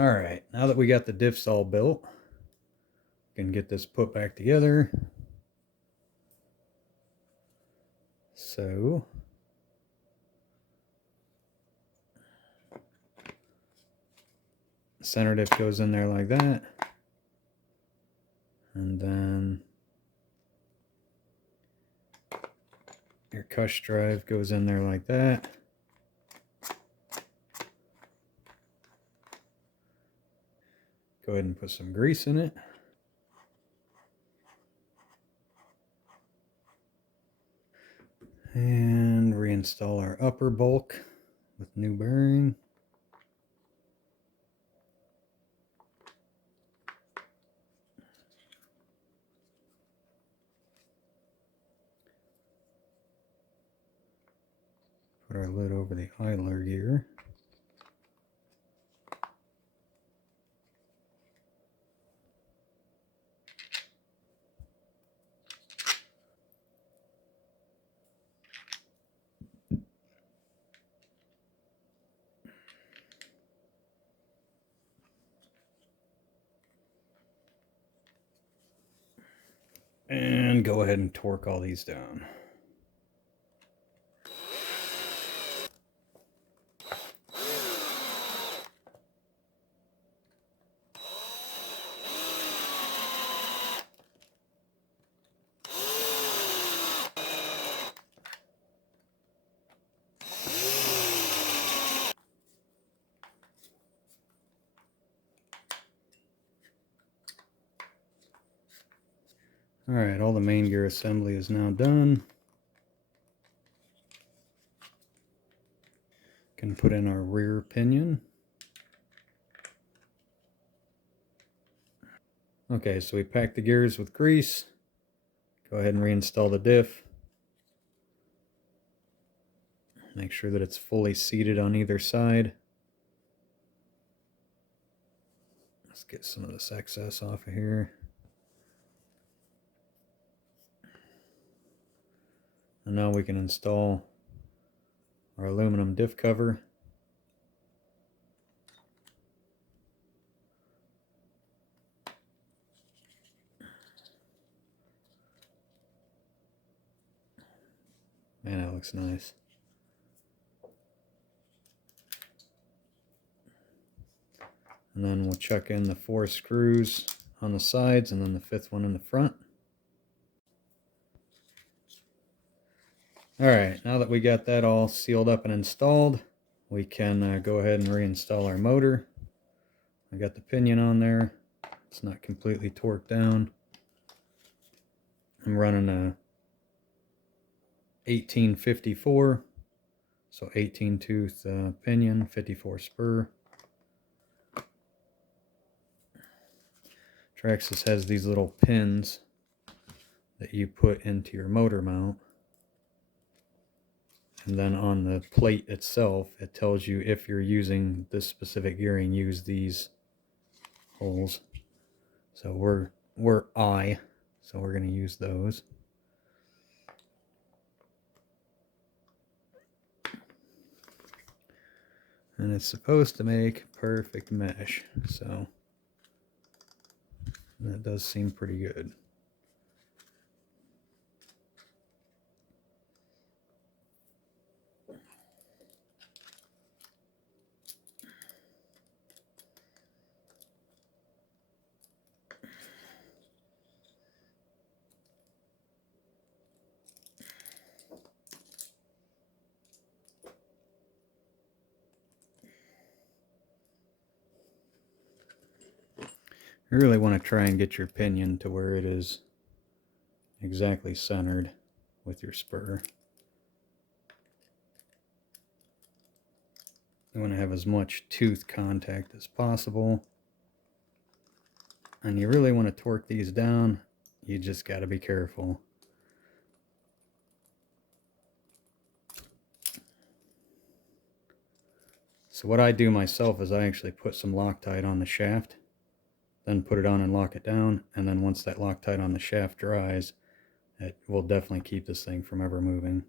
Alright, now that we got the diffs all built, we can get this put back together. So, center diff goes in there like that. And then your cush drive goes in there like that. Go ahead and put some grease in it. And reinstall our upper bulk with new bearing. Put our lid over the idler gear. And go ahead and torque all these down. Alright, all the main gear assembly is now done. Can put in our rear pinion. Okay, so we packed the gears with grease. Go ahead and reinstall the diff. Make sure that it's fully seated on either side. Let's get some of this excess off of here. And now we can install our aluminum diff cover. Man, that looks nice. And then we'll chuck in the 4 screws on the sides and then the 5th one in the front. Alright, now that we got that all sealed up and installed, we can go ahead and reinstall our motor. I got the pinion on there. It's not completely torqued down. I'm running a 1854, so 18 tooth pinion, 54 spur. Traxxas has these little pins that you put into your motor mount. And then on the plate itself, it tells you if you're using this specific gearing, use these holes. So we're I, so we're going to use those. And it's supposed to make perfect mesh, so that does seem pretty good. You really want to try and get your pinion to where it is exactly centered with your spur. You want to have as much tooth contact as possible. And you really want to torque these down. You just got to be careful. So what I do myself is I actually put some Loctite on the shaft, then put it on and lock it down, and then once that Loctite on the shaft dries, it will definitely keep this thing from ever moving.